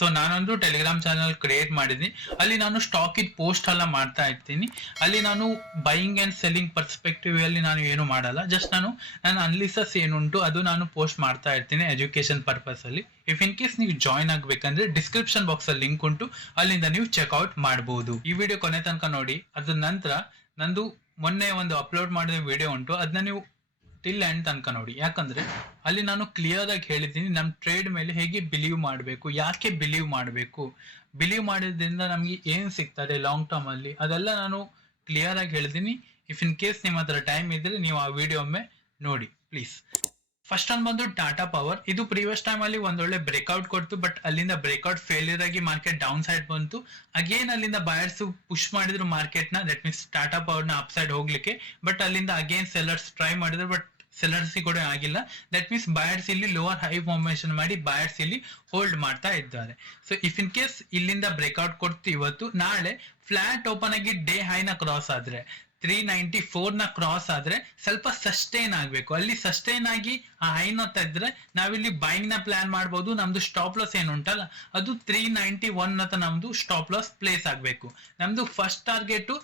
So ನಾನೊಂದು Telegram channel create ಮಾಡಿದ್ದೀನಿ. ಅಲ್ಲಿ ನಾನು ಸ್ಟಾಕ್ ಇದ್ ಪೋಸ್ಟ್ ಎಲ್ಲ ಮಾಡ್ತಾ ಇರ್ತೀನಿ. ಅಲ್ಲಿ ನಾನು ಬೈಯಿಂಗ್ ಅಂಡ್ ಸೆಲ್ಲಿಂಗ್ ಪರ್ಸ್ಪೆಕ್ಟಿವ್ ಅಲ್ಲಿ ನಾನು ಏನು ಮಾಡಲ್ಲ. ಜಸ್ಟ್ ನನ್ನ ಅನಾಲಿಸಿಸ್ ಏನುಂಟು ಅದು ನಾನು ಪೋಸ್ಟ್ ಮಾಡ್ತಾ ಇರ್ತೀನಿ ಎಜುಕೇಶನ್ ಪರ್ಪಸ್ ಅಲ್ಲಿ. ಇಫ್ ಇನ್ ಕೇಸ್ ನೀವು ಜಾಯ್ನ್ ಆಗ್ಬೇಕಂದ್ರೆ ಡಿಸ್ಕ್ರಿಪ್ಷನ್ ಬಾಕ್ಸ್ ಅಲ್ಲಿ ಲಿಂಕ್ ಉಂಟು, ಅಲ್ಲಿಂದ ನೀವು ಚೆಕ್ಔಟ್ ಮಾಡಬಹುದು. ಈ ವಿಡಿಯೋ ಕೊನೆ ತನಕ ನೋಡಿ. ಅದ್ರ ನಂತರ ನಂದು ಮೊನ್ನೆ ಒಂದು ಅಪ್ಲೋಡ್ ಮಾಡಿದ ವಿಡಿಯೋ ಉಂಟು, ಅದನ್ನ ನೀವು ಟಿಲ್ ಎಂಡ್ ತನಕ ನೋಡಿ. ಯಾಕಂದ್ರೆ ಅಲ್ಲಿ ನಾನು ಕ್ಲಿಯರ್ ಆಗಿ ಹೇಳಿದ್ದೀನಿ ನಮ್ಮ ಟ್ರೇಡ್ ಮೇಲೆ ಹೇಗೆ ಬಿಲೀವ್ ಮಾಡಬೇಕು, ಯಾಕೆ ಬಿಲೀವ್ ಮಾಡಬೇಕು, ಬಿಲೀವ್ ಮಾಡೋದ್ರಿಂದ ನಮ್ಗೆ ಏನ್ ಸಿಗ್ತದೆ ಲಾಂಗ್ ಟರ್ಮ್ ಅಲ್ಲಿ, ಅದೆಲ್ಲ ನಾನು ಕ್ಲಿಯರ್ ಆಗಿ ಹೇಳಿದ್ದೀನಿ. ಇಫ್ ಇನ್ ಕೇಸ್ ನಿಮ್ಮ ಹತ್ರ ಟೈಮ್ ಇದ್ರೆ ನೀವು ಆ ವಿಡಿಯೋ ಒಮ್ಮೆ ನೋಡಿ ಪ್ಲೀಸ್. ಫಸ್ಟ್ ಒಂದು ಬಂದು ಟಾಟಾ ಪವರ್. ಇದು ಪ್ರೀವಿಯಸ್ ಟೈಮ್ ಅಲ್ಲಿ ಒಂದೊಳ್ಳೆ ಬ್ರೇಕ್ಔಟ್ ಕೊಡ್ತು, ಬಟ್ ಅಲ್ಲಿಂದ ಬ್ರೇಕ್ಔಟ್ ಫೇಲಿಯರ್ ಆಗಿ ಮಾರ್ಕೆಟ್ ಡೌನ್ ಸೈಡ್ ಬಂತು. ಅಗೇನ್ ಅಲ್ಲಿಂದ ಬಯರ್ಸ್ ಪುಷ್ ಮಾಡಿದ್ರು ಮಾರ್ಕೆಟ್ ನ, ದಟ್ ಮೀನ್ಸ್ ಟಾಟಾ ಪವರ್ ನ ಅಪ್ ಸೈಡ್ ಹೋಗ್ಲಿಕ್ಕೆ. ಬಟ್ ಅಲ್ಲಿಂದ ಅಗೇನ್ ಸೆಲ್ಲರ್ಸ್ ಟ್ರೈ ಮಾಡಿದ್ರು, ಬಟ್ ಸೆಲ್ಲರ್ಸ್ ಕೂಡ ಆಗಿಲ್ಲ. ದಟ್ ಮೀನ್ಸ್ ಬಯರ್ಸ್ ಇಲ್ಲಿ ಲೋವರ್ ಹೈ ಫಾರ್ಮೇಶನ್ ಮಾಡಿ ಬಯರ್ಸ್ ಇಲ್ಲಿ ಹೋಲ್ಡ್ ಮಾಡ್ತಾ ಇದ್ದಾರೆ. ಸೊ ಇಫ್ ಇನ್ ಕೇಸ್ ಇಲ್ಲಿಂದ ಬ್ರೇಕ್ಔಟ್ ಕೊಡ್ತು ಇವತ್ತು, ನಾಳೆ ಫ್ಲಾಟ್ ಓಪನ್ ಆಗಿ ಡೇ ಹೈನ ಕ್ರಾಸ್ ಆದ್ರೆ 394 ನ ಕ್ರಾಸ್ ಆದ್ರೆ ಸ್ವಲ್ಪ ಸಸ್ಟೈನ್ ಆಗ್ಬೇಕು. ಅಲ್ಲಿ ಸಸ್ಟೈನ್ ಆಗಿ ಆ ಹೈನ ತೆಗೆದ್ರೆ ನಾವಿಲ್ಲಿ ಬೈಂಗ್ ನ ಪ್ಲಾನ್ ಮಾಡಬಹುದು. ನಮ್ದು ಸ್ಟಾಪ್ ಲಾಸ್ ಏನು ಉಂಟಲ್ಲ ಅದು 391 ಅಂತ ನಮ್ದು ಸ್ಟಾಪ್ ಲಾಸ್ ಪ್ಲೇಸ್ ಆಗ್ಬೇಕು. ನಮ್ದು ಫಸ್ಟ್ ಟಾರ್ಗೆಟ್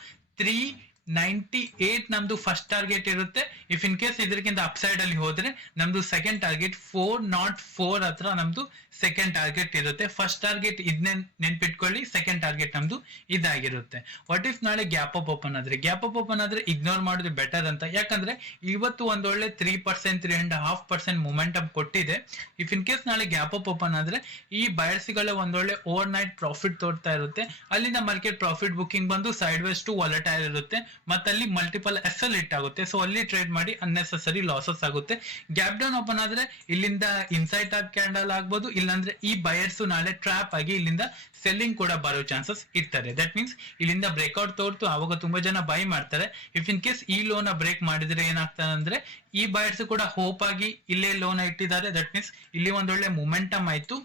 398 ನಮ್ದು ಫಸ್ಟ್ ಟಾರ್ಗೆಟ್ ಇರುತ್ತೆ. ಇಫ್ ಇನ್ ಕೇಸ್ ಇದಕ್ಕಿಂತ ಅಪ್ಸೈಡ್ ಅಲ್ಲಿ ಹೋದ್ರೆ ನಮ್ದು ಸೆಕೆಂಡ್ ಟಾರ್ಗೆಟ್ 404 ಹತ್ರ ನಮ್ದು ಸೆಕೆಂಡ್ ಟಾರ್ಗೆಟ್ ಇರುತ್ತೆ. ಫಸ್ಟ್ ಟಾರ್ಗೆಟ್ ಇದನ್ನೇ ನೆನ್ಪಿಟ್ಕೊಳ್ಳಿ, ಸೆಕೆಂಡ್ ಟಾರ್ಗೆಟ್ ನಮ್ದು ಇದಾಗಿರುತ್ತೆ. ವಾಟ್ ಇಫ್ ನಾಳೆ ಗ್ಯಾಪ್ ಅಪ್ ಓಪನ್ ಆದ್ರೆ, ಗ್ಯಾಪ್ ಅಪ್ ಓಪನ್ ಆದ್ರೆ ಇಗ್ನೋರ್ ಮಾಡೋದು ಬೆಟರ್ ಅಂತ. ಯಾಕಂದ್ರೆ ಇವತ್ತು ಒಂದೊಳ್ಳೆ 3%, 3.5% ಮೊಮೆಂಟಮ್ ಕೊಟ್ಟಿದೆ. ಇಫ್ ಇನ್ ಕೇಸ್ ನಾಳೆ ಗ್ಯಾಪ್ ಅಪ್ ಓಪನ್ ಆದ್ರೆ ಈ ಬಯರ್ಸ್ಗಳ ಒಂದೊಳ್ಳೆ ಓವರ್ ನೈಟ್ ಪ್ರಾಫಿಟ್ ತೋರ್ತಾ ಇರುತ್ತೆ. ಅಲ್ಲಿಂದ ಮಾರ್ಕೆಟ್ ಪ್ರಾಫಿಟ್ ಬುಕಿಂಗ್ ಬಂದು ಸೈಡ್ ವೇಸ್ ಟು ವಾಲಟೈಲ್ ಇರುತ್ತೆ, ಮತ್ತೆ ಅಲ್ಲಿ ಮಲ್ಟಿಪಲ್ ಎಸ್ಎಲ್ ಹಿಟ್ ಆಗುತ್ತೆ. ಸೊ ಅಲ್ಲಿ ಟ್ರೇಡ್ ಮಾಡಿ ಅನ್ನೆಸೆಸರಿ ಲಾಸಸ್ ಆಗುತ್ತೆ. ಗ್ಯಾಪ್ ಡೌನ್ ಓಪನ್ ಆದ್ರೆ ಇಲ್ಲಿಂದ ಇನ್ಸೈಡ್ ಟಾಪ್ ಕ್ಯಾಂಡಲ್ ಆಗ್ಬೋದು, ಇಲ್ಲಾಂದ್ರೆ ಈ ಬಯರ್ಸ್ ನಾಳೆ ಟ್ರಾಪ್ ಆಗಿ ಇಲ್ಲಿಂದ ಸೆಲ್ಲಿಂಗ್ ಕೂಡ ಬರೋ ಚಾನ್ಸಸ್ ಇರ್ತಾರೆ. ದಟ್ ಮೀನ್ಸ್ ಇಲ್ಲಿಂದ ಬ್ರೇಕ್ಔಟ್ ತೋರ್ತು, ಅವಾಗ ತುಂಬಾ ಜನ ಬೈ ಮಾಡ್ತಾರೆ. ಇಫ್ ಇನ್ ಕೇಸ್ ಈ ಲೋನ ಬ್ರೇಕ್ ಮಾಡಿದ್ರೆ ಏನಾಗ್ತದೆ ಅಂದ್ರೆ ಈ ಬಯರ್ಸ್ ಕೂಡ ಹೋಪ್ ಆಗಿ ಇಲ್ಲೇ ಲೋನ್ ಇಟ್ಟಿದ್ದಾರೆ. ದಟ್ ಮೀನ್ಸ್ ಇಲ್ಲಿ ಒಂದೊಳ್ಳೆ ಮೊಮೆಂಟಮ್ ಆಯ್ತು.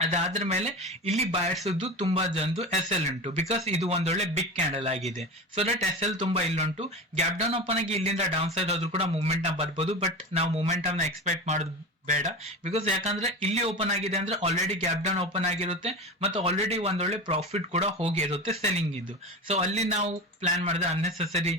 ಅದಾದ್ರ ಮೇಲೆ ಇಲ್ಲಿ ಬಯರ್ಸ್ ತುಂಬಾ ಜನದು ಎಸ್ ಎಲ್ ಉಂಟು, ಬಿಕಾಸ್ ಇದು ಒಂದೊಳ್ಳೆ ಬಿಗ್ ಕ್ಯಾಂಡಲ್ ಆಗಿದೆ. ಸೊ ದಟ್ ಎಸ್ ಎಲ್ ತುಂಬಾ ಇಲ್ಲುಂಟು. ಗ್ಯಾಪ್ ಡೌನ್ ಓಪನ್ ಆಗಿ ಇಲ್ಲಿಂದ ಡೌನ್ ಸೈಡ್ ಹೋದ್ರು ಕೂಡ ಮೂಮೆಂಟಮ್ ಬರ್ಬೋದು, ಬಟ್ ನಾವು ಮೂಮೆಂಟಮ್ ನ ಎಕ್ಸ್ಪೆಕ್ಟ್ ಮಾಡೋದು ಬೇಡ. ಬಿಕಾಸ್ ಯಾಕಂದ್ರೆ ಇಲ್ಲಿ ಓಪನ್ ಆಗಿದೆ ಅಂದ್ರೆ ಆಲ್ರೆಡಿ ಗ್ಯಾಪ್ ಡೌನ್ ಓಪನ್ ಆಗಿರುತ್ತೆ, ಮತ್ತೆ ಆಲ್ರೆಡಿ ಒಂದೊಳ್ಳೆ ಪ್ರಾಫಿಟ್ ಕೂಡ ಹೋಗಿರುತ್ತೆ ಸೆಲ್ಲಿಂಗ್ ಇದ್ದು. ಸೊ ಅಲ್ಲಿ ನಾವು ಪ್ಲಾನ್ ಮಾಡಿದ್ರೆ ಅನ್ನೆಸೆಸರಿ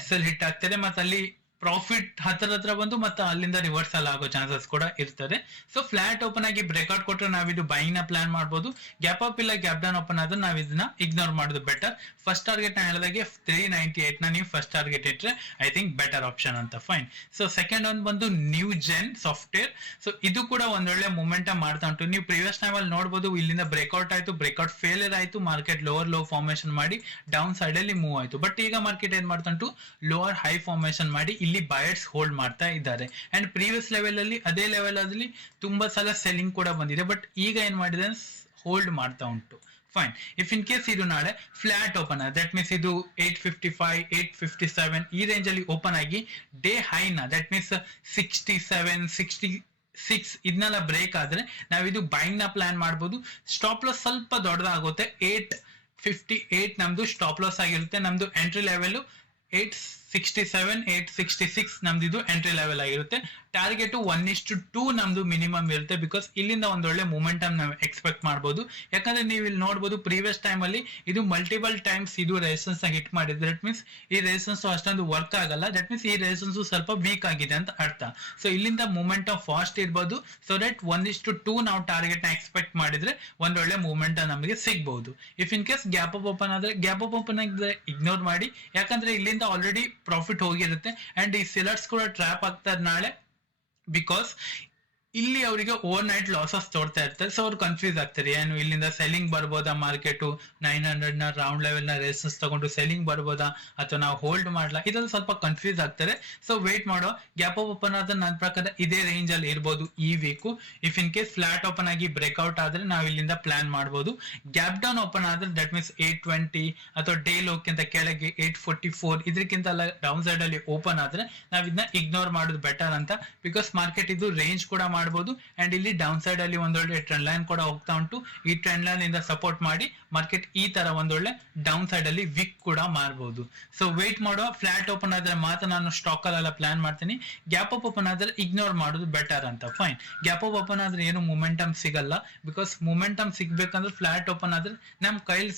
ಎಸ್ ಎಲ್ ಹಿಟ್ ಆಗ್ತದೆ, ಮತ್ತೆ ಅಲ್ಲಿ ಪ್ರಾಫಿಟ್ ಹತ್ರ ಬಂದು ಮತ್ತೆ ಅಲ್ಲಿಂದ ರಿವರ್ಸಲ್ ಆಗೋ ಚಾನ್ಸಸ್ ಕೂಡ ಇರ್ತದೆ. ಸೊ ಫ್ಲಾಟ್ ಓಪನ್ ಆಗಿ ಬ್ರೇಕ್ಔಟ್ ಕೊಟ್ಟರೆ ನಾವು ಇದು ಬೈಂಗ್ ನ ಪ್ಲಾನ್ ಮಾಡಬಹುದು. ಗ್ಯಾಪ್ ಅಪ್ ಇಲ್ಲ ಗ್ಯಾಪ್ ಡೌನ್ ಓಪನ್ ಆದ್ರೆ ನಾವು ಇದನ್ನ ಇಗ್ನೋರ್ ಮಾಡೋದು ಬೆಟರ್. ಫಸ್ಟ್ ಟಾರ್ಗೆಟ್ ನ ಹೇಳಿದಾಗೆ 398 ನ ನೀವು ಫಸ್ಟ್ ಟಾರ್ಗೆಟ್ ಇಟ್ರೆ ಐ ಥಿಂಕ್ ಬೆಟರ್ ಆಪ್ಷನ್ ಅಂತ. ಫೈನ್. ಸೊ ಸೆಕೆಂಡ್ ಒಂದು ಬಂದು ನ್ಯೂ ಜೆನ್ ಸಾಫ್ಟ್ವೇರ್. ಸೊ ಇದು ಕೂಡ ಒಂದೊಳ್ಳೆ ಮೂಮೆಂಟಮ್ ಮಾಡ್ತಾ ಉಂಟು. ನೀವು ಪ್ರೀವಿಯಸ್ ಟೈಮ್ ಅಲ್ಲಿ ನೋಡಬಹುದು, ಇಲ್ಲಿಂದ ಬ್ರೇಕ್ಔಟ್ ಆಯ್ತು, ಬ್ರೇಕ್ಔಟ್ ಫೇಲಿಯರ್ ಆಯ್ತು, ಮಾರ್ಕೆಟ್ ಲೋವರ್ ಲೋ ಫಾರ್ಮೇಶನ್ ಮಾಡಿ ಡೌನ್ ಸೈಡ್ ಅಲ್ಲಿ ಮೂವ್ ಆಯ್ತು. ಬಟ್ ಈಗ ಮಾರ್ಕೆಟ್ ಏನ್ ಮಾಡ್ತಾ ಉಂಟು, ಲೋವರ್ ಹೈ ಫಾರ್ಮೇಶನ್ ಮಾಡಿ ಇಲ್ಲಿ ಬಯರ್ಸ್ ಹೋಲ್ಡ್ ಮಾಡ್ತಾ ಇದ್ದಾರೆ. ಅಂಡ್ ಪ್ರೀವಿಯಸ್ ಲೆವೆಲ್ ಅಲ್ಲಿ ಅದೇ ಲೆವೆಲ್ ಅಲ್ಲಿ ತುಂಬಾ ಸಲ ಸೆಲ್ಲಿಂಗ್ ಕೂಡ ಬಂದಿದೆ, ಬಟ್ ಈಗ ಏನ್ ಮಾಡಿದೆ ಹೋಲ್ಡ್ ಮಾಡ್ತಾ ಉಂಟು. ಫೈನ್. ಇಫ್ ಇನ್ ಕೇಸ್ ಇದು ನಾಳೆ ಫ್ಲಾಟ್ ಓಪನ್ ಆದ್ರೆ, ದಟ್ ಮೀನ್ಸ್ ಇದು 855, 857 ಈ ರೇಂಜ್ ಅಲ್ಲಿ ಓಪನ್ ಆಗಿ ಡೇ ಹೈನ ದಟ್ ಮೀನ್ಸ್ 67, 66 ಇದನ್ನೆಲ್ಲ ಬ್ರೇಕ್ ಆದ್ರೆ ನಾವಿದು ಬೈಂಗ್ ನ ಪ್ಲಾನ್ ಮಾಡಬಹುದು. ಸ್ಟಾಪ್ ಲಾಸ್ ಸ್ವಲ್ಪ ದೊಡ್ಡದಾಗುತ್ತೆ, 858 ನಮ್ದು ಸ್ಟಾಪ್ ಲಾಸ್ ಆಗಿರುತ್ತೆ. ನಮ್ದು ಎಂಟ್ರಿ ಲೆವೆಲ್ 867, 866 ನಮ್ದು ಇದು ಎಂಟ್ರಿ ಲೆವೆಲ್ ಆಗಿರುತ್ತೆ. ಟಾರ್ಗೆಟ್ 1:2 ನಮ್ದು ಮಿನಿಮಮ್ ಇರುತ್ತೆ, ಬಿಕಾಸ್ ಇಲ್ಲಿಂದ ಒಂದೊಳ್ಳೆ ಮೂಮೆಂಟಮ್ ನಾವು ಎಕ್ಸ್ಪೆಕ್ಟ್ ಮಾಡಬಹುದು. ಯಾಕಂದ್ರೆ ನೀವು ಇಲ್ಲಿ ನೋಡಬಹುದು ಪ್ರೀವಿಯಸ್ ಟೈಮ್ ಅಲ್ಲಿ ಇದು ಮಲ್ಟಿಪಲ್ ಟೈಮ್ಸ್ ಇದು ರೆಸಿಸ್ಟೆನ್ಸ್ ನ ಹಿಟ್ ಮಾಡಿದ್ರೆ, ದಟ್ ಮೀನ್ಸ್ ಈ ರೆಸಿಸ್ಟೆನ್ಸ್ ಅಷ್ಟೊಂದು ವರ್ಕ್ ಆಗಲ್ಲ. ದಟ್ ಮೀನ್ಸ್ ಈ ರೆಸಿಸ್ಟೆನ್ಸ್ ಸ್ವಲ್ಪ ವೀಕ್ ಆಗಿದೆ ಅಂತ ಅರ್ಥ. ಸೊ ಇಲ್ಲಿಂದ ಮೂಮೆಂಟಮ್ ಫಾಸ್ಟ್ ಇರಬಹುದು. ಸೊ ದಟ್ 1:2 ನಾವು ಟಾರ್ಗೆಟ್ ನ ಎಕ್ಸ್ಪೆಕ್ಟ್ ಮಾಡಿದ್ರೆ ಒಂದೊಳ್ಳೆ ಮೂಮೆಂಟ್ ನಮಗೆ ಸಿಗಬಹುದು. If in case gap up open ಆದ್ರೆ, ಗ್ಯಾಪ್ ಅಪ್ ಓಪನ್ ಆಗಿದ್ರೆ ಇಗ್ನೋರ್ ಮಾಡಿ, ಯಾಕಂದ್ರೆ ಇಲ್ಲಿಂದ ಆಲ್ರೆಡಿ ಪ್ರಾಫಿಟ್ ಹೋಗಿರುತ್ತೆ. ಅಂಡ್ ಈ ಸೆಲರ್ಸ್ ಕೂಡ ಟ್ರ್ಯಾಪ್ ಆಗ್ತಾರೆ ನಾಳೆ, ಬಿಕಾಸ್ ಇಲ್ಲಿ ಅವರಿಗೆ ಓವರ್ ನೈಟ್ ಲಾಸಸ್ ತೋರ್ತಾ ಇರ್ತಾರೆ. ಸೊ ಅವ್ರು ಕನ್ಫ್ಯೂಸ್ ಆಗ್ತಾರೆ, ಏನು ಇಲ್ಲಿಂದ ಸೆಲ್ಲಿಂಗ್ ಬರ್ಬೋದಾ, ಮಾರ್ಕೆಟ್ 900 ನ ರೌಂಡ್ ಲೆವೆಲ್ ನ ರೆಸಿಸ್ಟೆನ್ಸ್ ತಗೊಂಡು ಸೆಲ್ಲಿಂಗ್ ಬರ್ಬೋದಾ ಅಥವಾ ನಾವು ಹೋಲ್ಡ್ ಮಾಡ್ಲಾ, ಇದೊಂದು ಸ್ವಲ್ಪ ಕನ್ಫ್ಯೂಸ್ ಆಗ್ತಾರೆ. ಸೊ ವೇಟ್ ಮಾಡೋ. ಗ್ಯಾಪ್ ಅಪ್ ಓಪನ್ ಆದ್ರೆ ನನ್ನ ಪ್ರಕಾರ ಇದೇ ರೇಂಜ್ ಅಲ್ಲಿ ಇರ್ಬೋದು ಈ week. If in case flat open ಆಗಿ ಬ್ರೇಕ್ಔಟ್ ಆದ್ರೆ ನಾವು ಇಲ್ಲಿಂದ ಪ್ಲಾನ್ ಮಾಡಬಹುದು. ಗ್ಯಾಪ್ ಡೌನ್ ಓಪನ್ ಆದ್ರೆ ದಟ್ ಮೀನ್ಸ್ 820 ಅಥವಾ ಡೇ ಲೋಕ್ಕಿಂತ ಕೆಳಗೆ 844 ಇದಕ್ಕಿಂತ ಡೌನ್ ಸೈಡ್ ಅಲ್ಲಿ ಓಪನ್ ಆದ್ರೆ ನಾವ್ ಇದನ್ನ ಇಗ್ನೋರ್ ಮಾಡೋದು ಬೆಟರ್ ಅಂತ. ಬಿಕಾಸ್ ಮಾರ್ಕೆಟ್ ಇದು ರೇಂಜ್ ಕೂಡ ಮಾಡಬಹುದು. ಅಂಡ್ ಇಲ್ಲಿ ಡೌನ್ ಸೈಡ್ ಅಲ್ಲಿ ಒಂದೊಳ್ಳೆ ಟ್ರೆಂಡ್ ಲೈನ್ ಕೂಡ ಹೋಗ್ತಾ ಉಂಟು. ಈ ಟ್ರೆಂಡ್ ಲೈನ್ ಇಂದ ಸಪೋರ್ಟ್ ಮಾಡಿ ಮಾರ್ಕೆಟ್ ಈ ತರ ಒಂದೊಳ್ಳೆ ಡೌನ್ ಸೈಡ್ ಅಲ್ಲಿ ವಿಕ್ ಕೂಡ ಮಾರಬಹುದು. ಸೊ ವೇಟ್ ಮಾಡುವ. ಫ್ಲಾಟ್ ಓಪನ್ ಆದ್ರೆ ಮಾತ್ರ ನಾನು ಸ್ಟಾಕ್ ಅಲ್ಲೆಲ್ಲ ಪ್ಲಾನ್ ಮಾಡ್ತೀನಿ. ಗ್ಯಾಪ್ ಅಪ್ ಓಪನ್ ಆದ್ರೆ ಇಗ್ನೋರ್ ಮಾಡೋದು ಬೆಟರ್ ಅಂತ. ಫೈನ್. ಗ್ಯಾಪ್ ಅಪ್ ಓಪನ್ ಆದ್ರೆ ಏನು ಮೊಮೆಂಟಮ್ ಸಿಗಲ್ಲ. ಬಿಕಾಸ್ ಮೊಮೆಂಟಮ್ ಸಿಗ್ಬೇಕಂದ್ರೆ ಫ್ಲಾಟ್ ಓಪನ್ ಆದ್ರೆ ನಮ್ ಕೈಲಿ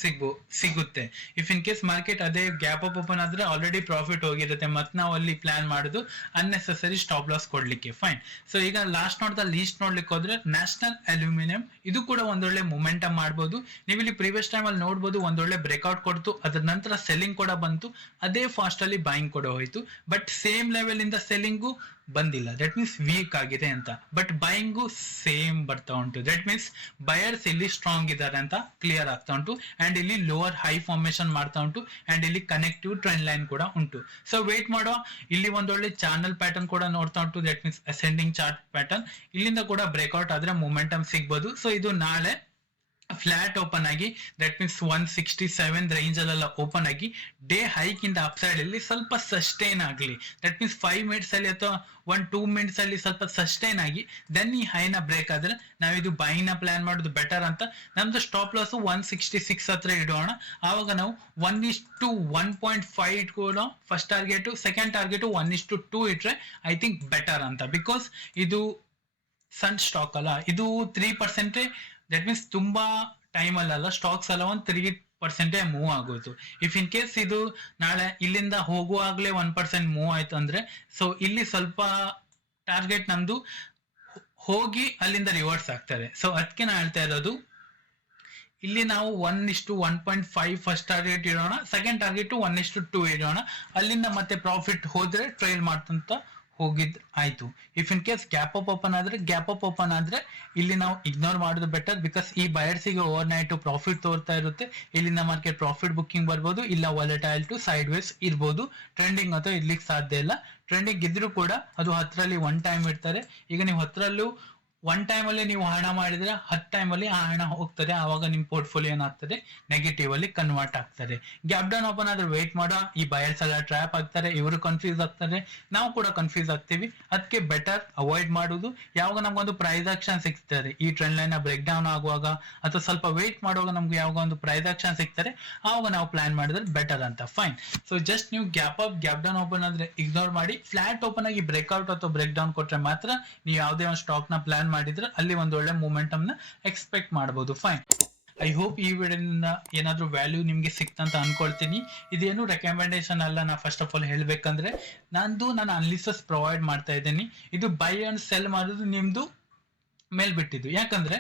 ಸಿಗುತ್ತೆ. ಇಫ್ ಇನ್ ಕೇಸ್ ಮಾರ್ಕೆಟ್ ಅದೇ ಗ್ಯಾಪ್ ಅಪ್ ಓಪನ್ ಆದ್ರೆ ಆಲ್ರೆಡಿ ಪ್ರಾಫಿಟ್ ಹೋಗಿರುತ್ತೆ. ಮತ್ತೆ ನಾವು ಅಲ್ಲಿ ಪ್ಲಾನ್ ಮಾಡುದು ಅನ್ನೆಸೆಸರಿ ಸ್ಟಾಪ್ ಲಾಸ್ ಕೊಡ್ಲಿಕ್ಕೆ. ಫೈನ್. ಸೊ ಈಗ ಲಾಸ್ಟ್ ನೋಡ್ತಾ ಲೀಸ್ಟ್ ನೋಡ್ಲಿಕ್ಕೆ ಹೋದ್ರೆ ನ್ಯಾಷನಲ್ ಅಲ್ಯೂಮಿನಿಯಂ ಇದು ಕೂಡ ಒಂದೊಳ್ಳೆ ಮೊಮೆಂಟಮ್ ಮಾಡಬಹುದು. ನೀವು ಇಲ್ಲಿ ಪ್ರೀವಿಯಸ್ ಟೈಮ್ ಅಲ್ಲಿ ನೋಡಬಹುದು ಒಂದೊಳ್ಳೆ ಬ್ರೇಕ್ಔಟ್ ಕೊಡ್ತು. ಅದರ ನಂತರ ಸೆಲ್ಲಿಂಗ್ ಕೂಡ ಬಂತು. ಅದೇ ಫಾಸ್ಟ್ ಅಲ್ಲಿ ಬೈಯಿಂಗ್ ಕೂಡ ಹೋಯ್ತು. ಬಟ್ ಸೇಮ್ ಲೆವೆಲ್ ಇಂದ ಸೆಲ್ಲಿಂಗು ಬಂದಿಲ್ಲ. ದಟ್ ಮೀನ್ಸ್ ವೀಕ್ ಆಗಿದೆ ಅಂತ. ಬಟ್ ಬೈಯಿಂಗು ಸೇಮ್ ಬರ್ತಾ ಉಂಟು. ದಟ್ ಮೀನ್ಸ್ ಬಯರ್ಸ್ ಇಲ್ಲಿ ಸ್ಟ್ರಾಂಗ್ ಇದ್ದಾರೆ ಅಂತ ಕ್ಲಿಯರ್ ಆಗ್ತಾ ಉಂಟು. ಅಂಡ್ ಇಲ್ಲಿ ಲೋವರ್ ಹೈ ಫಾರ್ಮೇಶನ್ ಮಾಡ್ತಾ ಉಂಟು. ಅಂಡ್ ಇಲ್ಲಿ ಕನೆಕ್ಟಿವ್ ಟ್ರೆಂಡ್ ಲೈನ್ ಕೂಡ ಉಂಟು. ಸೊ ವೇಟ್ ಮಾಡುವ. ಇಲ್ಲಿ ಒಂದೊಳ್ಳೆ ಚಾನಲ್ ಪ್ಯಾಟರ್ನ್ ಕೂಡ ನೋಡ್ತಾ ಉಂಟು. That means ascending chart pattern. ಇಲ್ಲಿಂದ ಕೂಡ ಬ್ರೇಕ್ಔಟ್ ಆದ್ರೆ ಮೊಮೆಂಟಮ್ ಸಿಗ್ಬೋದು. ಸೊ ಇದು ನಾಳೆ ಫ್ಲಾಟ್ ಓಪನ್ ಆಗಿ ದಟ್ ಮೀನ್ಸ್ 167 ರೇಂಜ್ ಅಲ್ಲೆಲ್ಲ ಓಪನ್ ಆಗಿ ಡೇ ಹೈಕ್ ಇಂದ ಅಪ್ ಸೈಡ್ ಅಲ್ಲಿ ಸ್ವಲ್ಪ ಸಸ್ಟೈನ್ ಆಗಲಿ. ದಟ್ ಮೀನ್ಸ್ 5 ಮಿನಿಟ್ಸ್ ಅಲ್ಲಿ ಅಥವಾ 1-2 ಮಿನಿಟ್ಸ್ ಅಲ್ಲಿ ಸ್ವಲ್ಪ ಸಸ್ಟೈನ್ ಆಗಿ ದೆನ್ ಈ ಹೈನ ಬ್ರೇಕ್ ಆದ್ರೆ ನಾವಿದು ಬೈನ ಪ್ಲಾನ್ ಮಾಡೋದು ಬೆಟರ್ ಅಂತ. ನಮ್ದು ಸ್ಟಾಪ್ ಲಾಸ್ 166 ಹತ್ರ ಇಡೋಣ. ಆವಾಗ ನಾವು 1:1.5 ಇಟ್ಕೊಳ್ಳೋ. ಫಸ್ಟ್ ಟಾರ್ಗೆಟ್, ಸೆಕೆಂಡ್ ಟಾರ್ಗೆಟ್ 1:2 ಇಟ್ರೆ ಐ ಥಿಂಕ್ ಬೆಟರ್ ಅಂತ. ಬಿಕಾಸ್ ಇದು ಸಣ್ಣ ಸ್ಟಾಕ್ ಅಲ್ಲ, ಇದು 3%. ದಟ್ ಮೀನ್ಸ್ ತುಂಬಾ ಟೈಮ್ ಅಲ್ಲ, ಸ್ಟಾಕ್ಸ್ ಎಲ್ಲ 3% ಮೂವ್ ಆಗೋದು. ಇಫ್ ಇನ್ ಕೇಸ್ ಇದು ನಾಳೆ ಇಲ್ಲಿಂದ ಹೋಗುವಾಗ್ಲೇ 1% ಮೂವ್ ಆಯ್ತು ಅಂದ್ರೆ ಸೊ ಇಲ್ಲಿ ಸ್ವಲ್ಪ ಟಾರ್ಗೆಟ್ ನಮ್ದು ಹೋಗಿ ಅಲ್ಲಿಂದ ರಿವರ್ಸ್ ಆಗ್ತಾರೆ. ಸೊ ಅದಕ್ಕೆ ನಾ ಹೇಳ್ತಾ ಇರೋದು ಇಲ್ಲಿ ನಾವು 1:1.5 ಫಸ್ಟ್ ಟಾರ್ಗೆಟ್ ಇಡೋಣ. ಸೆಕೆಂಡ್ ಟಾರ್ಗೆಟ್ 1:2 ಇಡೋಣ. ಅಲ್ಲಿಂದ ಮತ್ತೆ ಪ್ರಾಫಿಟ್ ಹೋದ್ರೆ ಟ್ರೈಲ್ ಮಾಡ್ತಂತ ಹೋಗಿದ್ ಆಯ್ತು. If in case gap up open ಆದ್ರೆ ಇಲ್ಲಿ ನಾವು ಇಗ್ನೋರ್ ಮಾಡೋದು ಬೆಟರ್. ಬಿಕಾಸ್ ಈ ಬಯರ್ಸಿಗೆ ಓವರ್ ನೈಟ್ ಪ್ರಾಫಿಟ್ ತೋರ್ತಾ ಇರುತ್ತೆ. ಇಲ್ಲಿಂದ ಮಾರ್ಕೆಟ್ ಪ್ರಾಫಿಟ್ ಬುಕ್ಕಿಂಗ್ ಬರ್ಬೋದು, ಇಲ್ಲ ವಾಲಟೈಲ್ ಟು ಸೈಡ್ ವೇಸ್ ಇರ್ಬೋದು. ಟ್ರೆಂಡಿಂಗ್ ಅಥವಾ ಇರ್ಲಿಕ್ಕೆ ಸಾಧ್ಯ ಇಲ್ಲ. ಟ್ರೆಂಡಿಂಗ್ ಇದ್ರೂ ಕೂಡ ಅದು 10ರಲ್ಲಿ 1 ಟೈಮ್ ಇಡ್ತಾರೆ. ಈಗ ನೀವು 10ರಲ್ಲೂ 1 ಟೈಮ್ ಅಲ್ಲಿ ನೀವು ಹಣ ಮಾಡಿದ್ರೆ 10 ಟೈಮ್ ಅಲ್ಲಿ ಆ ಹಣ ಹೋಗ್ತದೆ. ಆವಾಗ ನಿಮ್ ಪೋರ್ಟ್ಫೋಲಿಯೋ ಏನಾಗ್ತದೆ, ನೆಗೆಟಿವ್ ಅಲ್ಲಿ ಕನ್ವರ್ಟ್ ಆಗ್ತದೆ. ಗ್ಯಾಪ್ ಡೌನ್ ಓಪನ್ ಆದ್ರೆ ವೇಟ್ ಮಾಡೋ. ಈ ಬಯರ್ಸ್ ಎಲ್ಲ ಟ್ರ್ಯಾಪ್ ಆಗ್ತಾರೆ, ಇವರು ಕನ್ಫ್ಯೂಸ್ ಆಗ್ತಾರೆ, ನಾವು ಕೂಡ ಕನ್ಫ್ಯೂಸ್ ಆಗ್ತೀವಿ. ಅದಕ್ಕೆ ಬೆಟರ್ ಅವಾಯ್ಡ್ ಮಾಡುದು. ಯಾವಾಗ ನಮ್ಗೊಂದು ಪ್ರೈಸ್ ಆಕ್ಷನ್ ಸಿಗ್ತದೆ, ಈ ಟ್ರೆಂಡ್ ಲೈನ್ ಬ್ರೇಕ್ ಡೌನ್ ಆಗುವಾಗ ಅಥವಾ ಸ್ವಲ್ಪ ವೇಟ್ ಮಾಡುವಾಗ ನಮ್ಗೆ ಯಾವಾಗ ಒಂದು ಪ್ರೈಸ್ ಆಕ್ಷನ್ ಸಿಗ್ತಾರೆ, ಆವಾಗ ನಾವು ಪ್ಲಾನ್ ಮಾಡಿದ್ರೆ ಬೆಟರ್ ಅಂತ. ಫೈನ್. ಸೊ ಜಸ್ಟ್ ನೀವು ಗ್ಯಾಪ್ ಡೌನ್ ಓಪನ್ ಆದ್ರೆ ಇಗ್ನೋರ್ ಮಾಡಿ. ಫ್ಲಾಟ್ ಓಪನ್ ಆಗಿ ಬ್ರೇಕ್ಔಟ್ ಅಥವಾ ಬ್ರೇಕ್ ಡೌನ್ ಕೊಟ್ರೆ ಮಾತ್ರ ನೀವು ಯಾವುದೇ ಒಂದು ಸ್ಟಾಕ್ ನ ಪ್ಲಾನ್ ಮಾಡಿದ್ರೆ ಅಲ್ಲಿ ಒಂದು ಒಳ್ಳೆ ಮೂಮೆಂಟಮ್ ನ ಎಕ್ಸ್ಪೆಕ್ಟ್ ಮಾಡಬಹುದು. ಫೈನ್. ಐ ಹೋಪ್ ಈ ವಿಡಿಯೋದಿಂದ ಏನಾದ್ರೂ ವ್ಯಾಲ್ಯೂ ನಿಮ್ಗೆ ಸಿಕ್ತಂತ ಅನ್ಕೊಳ್ತೀನಿ. ಇದೇನು ರೆಕಮೆಂಡೇಶನ್ ಅಲ್ಲ. ನಾ ಫಸ್ಟ್ ಆಫ್ ಆಲ್ ಹೇಳ್ಬೇಕಂದ್ರೆ ನಾನು ಅನಾಲಿಸಿಸ್ ಪ್ರೊವೈಡ್ ಮಾಡ್ತಾ ಇದ್ದೀನಿ. ಇದು ಬೈ ಅಂಡ್ ಸೆಲ್ ಮಾಡೋದು ನಿಮ್ದು ಮೇಲ್ಬಿಟ್ಟಿದ್ದು. ಯಾಕಂದ್ರೆ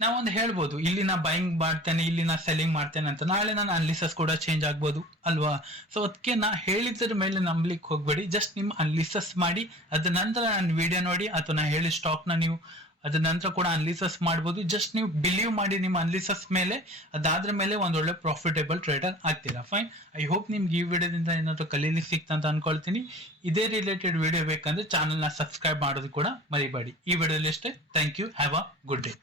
ನಾವೊಂದು ಹೇಳ್ಬೋದು, ಇಲ್ಲಿ ನಾ ಬೈಯಿಂಗ್ ಮಾಡ್ತೇನೆ, ಇಲ್ಲಿ ನಾ ಸೆಲ್ಲಿಂಗ್ ಮಾಡ್ತೇನೆ ಅಂತ. ನಾಳೆ ನಾನು ಅನಾಲಿಸಿಸ್ ಕೂಡ ಚೇಂಜ್ ಆಗ್ಬೋದು ಅಲ್ವಾ? ಸೊ ಅದಕ್ಕೆ ನಾ ಹೇಳಿದ್ರ ಮೇಲೆ ನಂಬಲಿಕ್ಕೆ ಹೋಗ್ಬೇಡಿ. ಜಸ್ಟ್ ನಿಮ್ಮ ಅನಾಲಿಸಿಸ್ ಮಾಡಿ ಅದ ನಂತರ ನಾನು ವಿಡಿಯೋ ನೋಡಿ ಅಥವಾ ನಾ ಹೇಳಿ ಸ್ಟಾಕ್ ನ ನೀವು ಅದ ನಂತರ ಕೂಡ ಅನಾಲಿಸಿಸ್ ಮಾಡ್ಬೋದು. ಜಸ್ಟ್ ನೀವು ಬಿಲೀವ್ ಮಾಡಿ ನಿಮ್ಮ ಅನಾಲಿಸಿಸ್ ಮೇಲೆ, ಅದಾದ್ರ ಮೇಲೆ ಒಂದೊಳ್ಳೆ ಪ್ರಾಫಿಟೇಬಲ್ ಟ್ರೇಡರ್ ಆಗ್ತೀರಾ. ಫೈನ್. ಐ ಹೋಪ್ ನಿಮ್ಗೆ ಈ ವಿಡಿಯೋದಿಂದ ಏನಾದ್ರು ಕಲೀಲಿಕ್ಕೆ ಸಿಕ್ತಂತ ಅನ್ಕೊಳ್ತೀನಿ. ಇದೇ ರಿಲೇಟೆಡ್ ವಿಡಿಯೋ ಬೇಕಂದ್ರೆ ಚಾನಲ್ ನ ಸಬ್ಸ್ಕ್ರೈಬ್ ಮಾಡೋದು ಕೂಡ ಮರಿಬೇಡಿ. ಈ ವಿಡಿಯೋಲಿ ಅಷ್ಟೇ. Thank you. Have a good day.